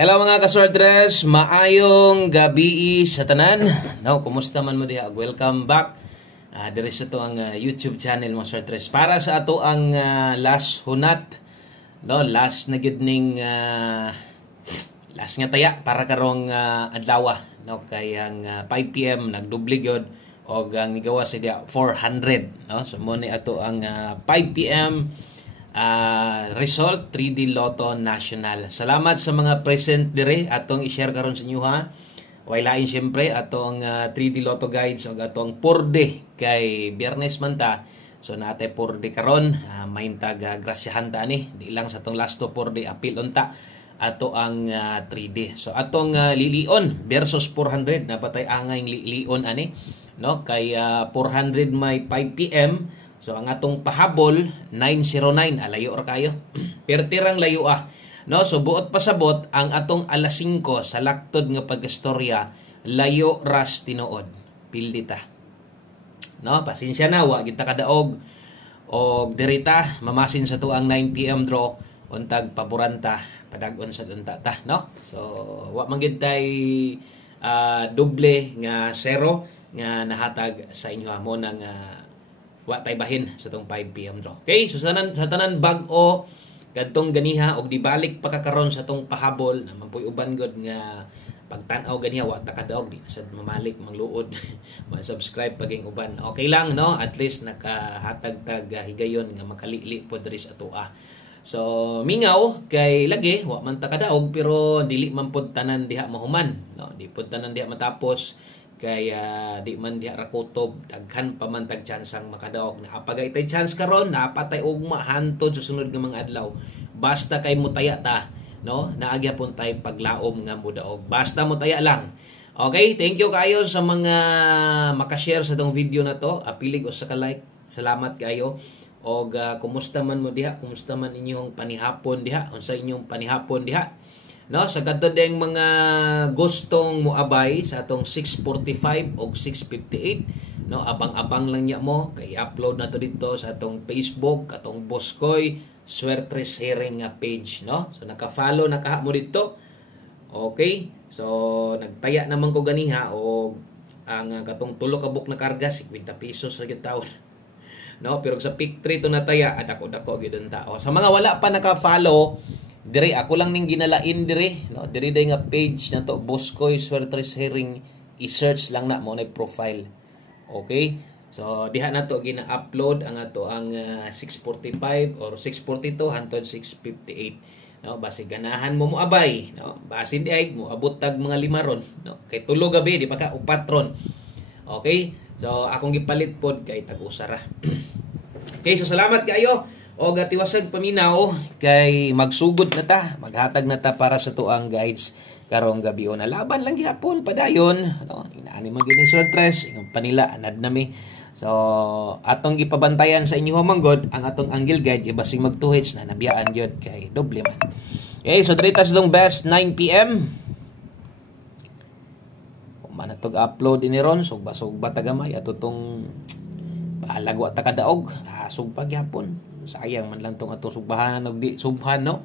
Hello mga kasweltres, maayong gabi sa tanan. No, kumusta man mo diha? Welcome back. Diri sa to ang YouTube channel mo sweltres. Para sa ato ang last hunat, no, last na gyud ning last nga taya para karong adlaw, no, kay ang 5 PM nagdubli gyud og ang nigawa sa dia 400, no. So mo ni ato ang 5 PM result 3D Lotto National. Salamat sa mga present dire atong i-share karon sa inyo ha. Wailain siyempre atong 3D Lotto guides ug atong purde kay Biyernes man ta. So natay purde karon, main tag grasyahan ta ni. Di lang sa atong last to purde apil unta ato ang 3D. So atong lilion versus 400 napatay angay lilion ani, no, kay 400 may 5 PM. So ang atong pahabol 909, layo ra kayo. Pertirang layo no, so buot pasabot ang atong alas 5 sa laktod nga pagastorya layo ras tinuod. Pildita. No, pasensya na wa kita kadaog og dirita mamasin sa tuang 9 PM draw untag paboranta padagon sa unta ta, no. So wa man gid tay doble nga zero nga nahatag sa inyo mo nang wa tay bahin sa tong 5 PM draw. Okay, so sa tanan bag-o kadtong ganiha og dibalik pa kakaron sa tong pahabol na mampuy uban gud nga pagtan-aw ganiha wa ta kadaog di sad mamalik mangluod man-subscribe paging uban. Okay lang, no, at least nakahatag tag higayon nga makalili pod diri sa atoa. So mingaw kay lagi wa man ta kadaog pero dili man pod tanan diha mahuman, no, di pod tanan diha matapos. Kaya di man diha ra kutob daghan pa man tag chance ang makadaog na apagay tay chance karon napatay ugma hantod sa sunod nga mga adlaw basta kay mutaya ta, no, naagya pun tay paglaom nga mudaog basta mutaya lang. Okay, thank you kayo sa mga makashare sa tong video na to, apilig o sa ka-like, salamat kayo. Og kumusta man mo diha, kumusta man inyong panihapon diha, unsa inyong panihapon diha, no, sa kadto deng mga gustong moabay sa atong 645 o 658, no, abang-abang lang niya mo kay upload na to dito sa atong Facebook, atong Boskoy Swerte Sharing nga page, no. So naka-follow nakaha mo dito. Okay? So nagtaya naman ko ganiha og ang katong tulo ka book na karga 50 pesos ra gyud taon. No, pero sa pick 3 to nataya adako-dako gyud ang tao. Sa mga wala pa naka-follow dire ako lang ning ginalain dire, no, dire day nga page na to Boskoy Swerte Sharing, i-search lang na mo na profile. Okay, so diha na to gina-upload ang ato ang 645 or 642 hangtod 658, no, basi ganahan mo moabay, no, basi di ay mo abot tag mga 5 ron, no, kay tulo gabi di pa ka upat ron. Okay, so akong gipalit pod kay tag-usara. Okay, so salamat kayo. O gatiwasag paminaw kay magsugod na ta, maghatag na ta para sa tuang guides karong gabi o na laban lang gyapon padayon, no, inaani man gyud ni Sweltres ingon panila anad nami. So atong gipabantayan sa inyo manggod ang atong angle guide ibasing magtuhits na nabiyaan gyud kay doble man. Okay, so diri ta sa tong best 9 PM. Kung manatog upload ini ron sugba tagamay ato tong paalagwa ta kadaog, sugpa gyapon. Sayang man lang tong ato sugbahanan og di subhan, no.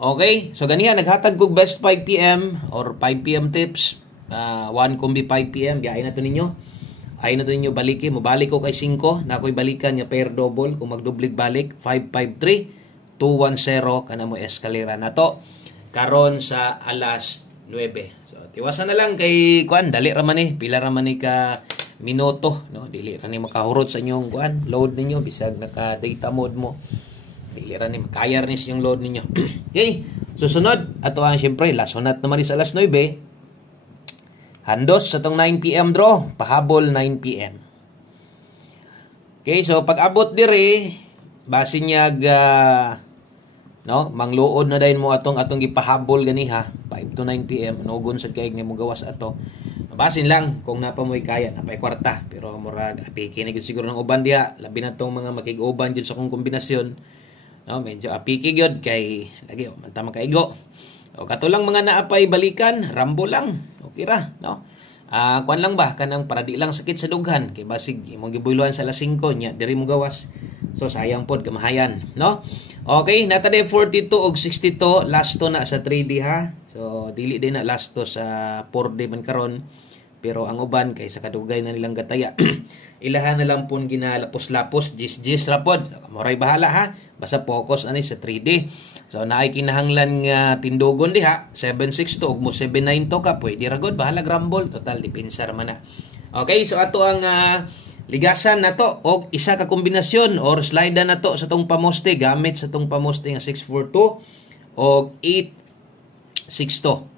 Okay, so ganiha naghatag kog best 5 PM or 5 PM tips. One kombi 5 PM biyahe na to ninyo. Ay na to ninyo baliki, mobalik ko kay 5 na ako'y balikan nga pair double kung magdublig balik 553 210 kana mo eskalera na to karon sa alas 9. So tiwasan na lang kay kuan dali ra man pila ra man ka minuto, no, dili ra ni makahurot sa inyong kuan load ninyo bisag naka data mode mo, dili ra ni makaya ni sa inyong load ninyo. Okay, susunod ato ang syempre last hunat naman sa alas 9 handos sa tong 9 PM draw pahabol 9 PM. Okay, so pag abot diri base niya no, mangluod na dayon mo atong gipahabol ganiha 5 to 9 PM nugon sa kay nga mo gawas ato. Basin lang kung napamoy kaya napay kwarta pero murag apiki na gyud siguro ng uban diha labi na tong mga makig-uban gyud sa kong kombinasyon, no, medyo apiki gyud kay lagi man ta makaigo o katulang mga naapay balikan rambo lang okay ra, no. Kuan lang ba kanang para di lang sakit sa dughan kay basig imong gibuylohan sa alas 5 nya diri mo gawas So sayang pod kamahayan, no? Okay, natade 42 og 62 last to na sa 3D ha. So dili din na last to sa 4D man karon. Pero ang uban kay sa kadugay na nilang gataya. Ilahan na lang pun ginalapos-lapos, jis ra pod. Moray bahala ha. Basta focus ani sa 3D. So naay kinahanglan nga tindugon diha 762 ug mo 79 to ka pwede ra gud bahala grumble total depensa ra man na. Okay, so ato ang ligasan na to og isa ka kombinasyon or slide na to sa tong pamoste gamit sa tong pamoste nga 642 og 862.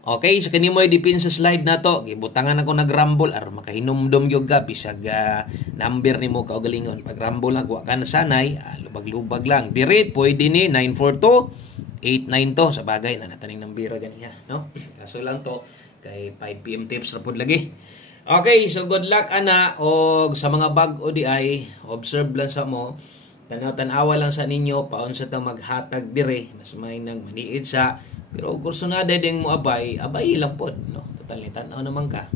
Okay, sa kanimoy dipin sa slide na to, gibutangan ako nag-rumble aron makahinumdom gyud ka bisag number nimo kaugalingon. Pag rumble na wa ka na sanay, lubag-lubag lang. Dire pwede ni 942 892 sa bagay na nataning number ganiya, no? Kaso lang to kay 5 PM tips ra pud lagi. Okay, so good luck ana og sa mga bag-o di ay observe lang sa mo. Tanaw-tanawa lang sa ninyo paon sa ta maghatag dire mas may nang maniid sa pero kurso na ding mo abay lang pod, no? Total ni tan-aw naman ka.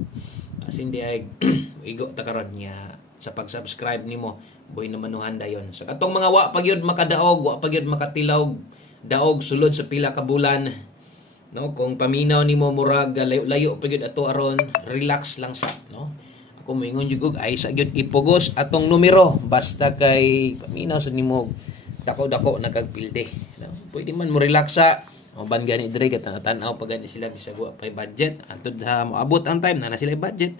As hindi ay igo ta karon niya sa pag-subscribe nimo, boy na manuhan dayon. So katong mga wa pagyud makadaog, wa pagyud makatilawg daog sulod sa pila ka bulan, no? Kung paminaw nimo murag layo-layo pagyud ato aron, relax lang sa, no? Ako moingon jud ay sa gyud ipugos atong numero basta kay paminaw sa nimo dako-dako nagagpilde, no? Pwede man mo relax sa o ban gani dire kat tan-aw pag gani sila bisag wa pay budget antud ha moabot ang time na sila budget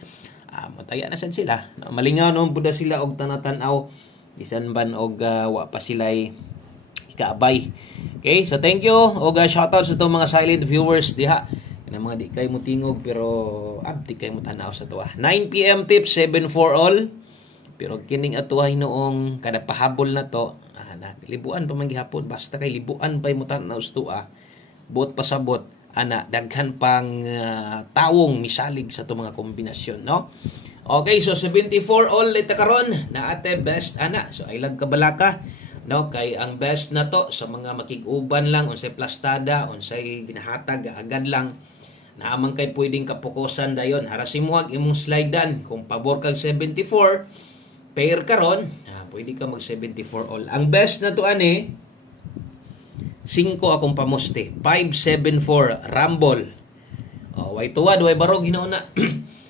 mataya na sad sila malingaw no buda sila og tan-aw bisan ban og wa pa sila ikaabay. Okay, so thank you og shoutout sa itong mga silent viewers diha na mga di kay mo tingog pero abdi kay mo tan-aw sa tuwa. 9 PM tips 7 for all pero kining atuhay noong kada pahabol na to libuan pa man gihapon basta kay libuan pay mo tan-aw sa tuwa. Bot pasabot ana daghan pang tawong misalig sa to mga kombinasyon, no? Okay, so 74 all lita karon na ate best ana. So ay lag kabalaka, no? Kay ang best na to sa mga makig-uban lang unsay plastada, unsay ginahatag agad lang. Naamang kay pwedeng kapokusan dayon. Harasin mo imong slidean kung pabor kag 74 pair karon, pwede ka mag 74 all. Ang best na to ani 5 akong pamoste. 574 rumble. Way tuwad, way barog hinauna.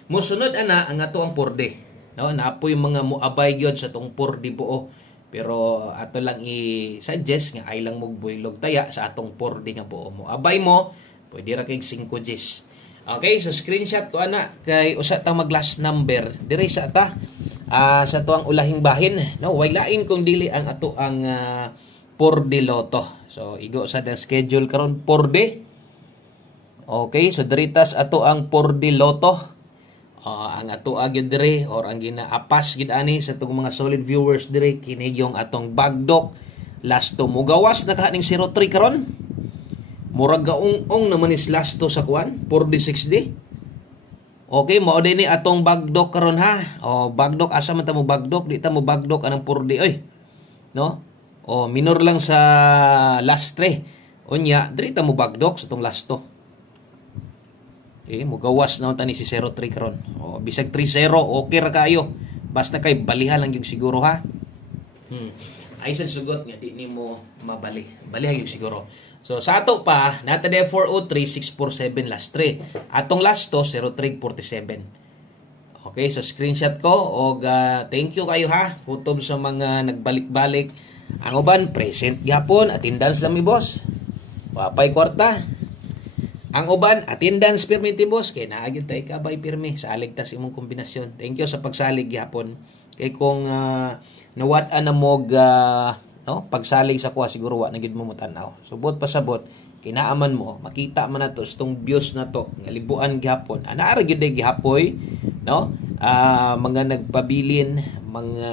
Musunod ana ang ato ang 4D. No, naapoy mga muabay gyud sa tong 4D buo. Pero ato lang i-suggest nga ay lang mugbuylog taya sa atong 4D nga buo mo. Abay mo, pwede ra kay 5 Gs. Okay, so screenshot ko ana kay usa ta mag last number diri sa ta. Sa to ang ulahing bahin, no, way lain kung dili ang ato ang 4D Lotto. So, igo sa the schedule karon 4D. Okay, so diritas ato ang 4D Lotto. Ang ato agad dire or ang ginaapas gid ani sa tong mga solid viewers dire kini yung atong bagdok last to mugawas na kaning 03 karon. Murag gaung-ong naman is last to sa kuan 4D 6D. Okay, mao din ni atong bagdok karon ha. Bagdok asa man ta mo bagdok, di ta mo bagdok anang 4D oy. No? Minor lang sa last 3. Unya, diri ta mo bagdok sa tong last 2. Mugawas na tani si 03 karon. Bisag 3-0, okay ra kayo. Basta kay balihan lang yung siguro ha. Ay sa sugot nga di nimo mabali. Balihan yung siguro. So sa ato pa, nata de 403 647 last 3. Atong last 2 0347. Okay, so screenshot ko og thank you kayo ha. Kutob sa mga nagbalik-balik. Ang uban present gyapon, attendance lang mi boss. Wapay kwarta. Ang uban attendance pirmi ti boss kay naa gyud tay kabay pirmi sa aligtas imong kombinasyon. Thank you sa pagsalig gyapon. Kay kung nawat-an na mo no, pagsalig sa kuha siguro wa na gyud mo tan-aw. Subot pasabot kinaaman mo makita man nato stong views na to nga libuan gyapon. Ana ra gyud gihapoy, no? Mga nagpabilin, mga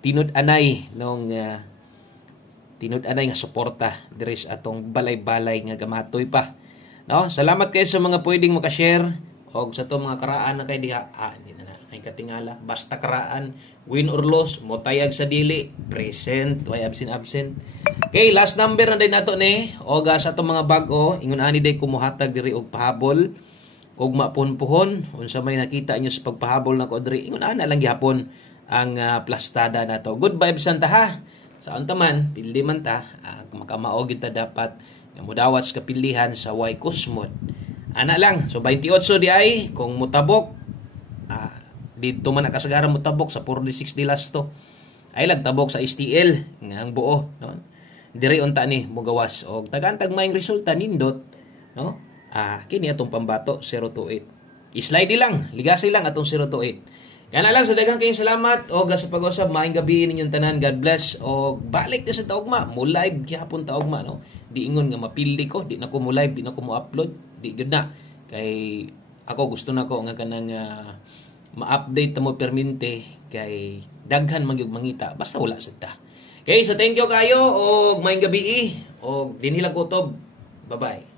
tinud-anay nung tinud-anay nga suporta diri sa atong balay-balay nga gamatoy pa. No, salamat kayo sa mga pwedeng maka-share og sa to mga karaan na kay diha. Hindi na ay katingala basta karaan win or loss mo tayag sa dili present way absent. Okay, last number na din nato ni og sa to mga bag-o ingon ani day kumuhatag diri og pahabol og mapunpuhon unsa may nakita inyo sa pagpahabol nako diri ingon ana lang gihapon ang plastada nato. Good vibes ta ha. Sa antaman, pildi man ta, makamaog ta dapat nga mudawat sa kapilihan sa Y Kusmod. Ana lang, so 28 di ay kung mutabok dito man nakasagaran mutabok sa 46 dilas to. Ay lagtabok sa STL nga ang buo, no? Diri unta ni mugawas og tagantag maayong resulta nindot, no? Kini atong pambato 028. I-slide lang, ligasay lang atong 028. Kana lang sa daghang kayong salamat o sa pag-usab maayong gabi ninyong tanan. God bless o balik na sa taugma. Mo live gyapon taugma, no. Di ingon nga mapildi ko, di na ko mo live, di na ko mo upload, di gud na. Kay ako gusto na ko nga kanang ma-update ta mo permente kay daghan magyug mangita basta wala sad ta. Okay, so thank you kayo og maayong gabi og dinhi lang kutob. Bye-bye.